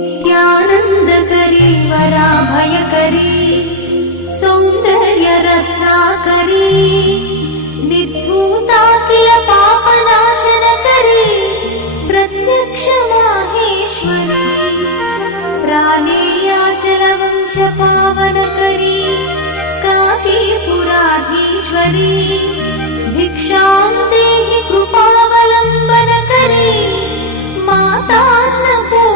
नित्यानन्दकरी वराभयकरी सौन्दर्यरत्नाकरी निर्धूताखिल पापनाशनकरी प्रत्यक्ष माहेश्वरी प्राणेयाचलवंशपावनकरी काशीपुराधीश्वरी भिक्षां देहि कृपावलम्बनकरी मातान्नपूर्णा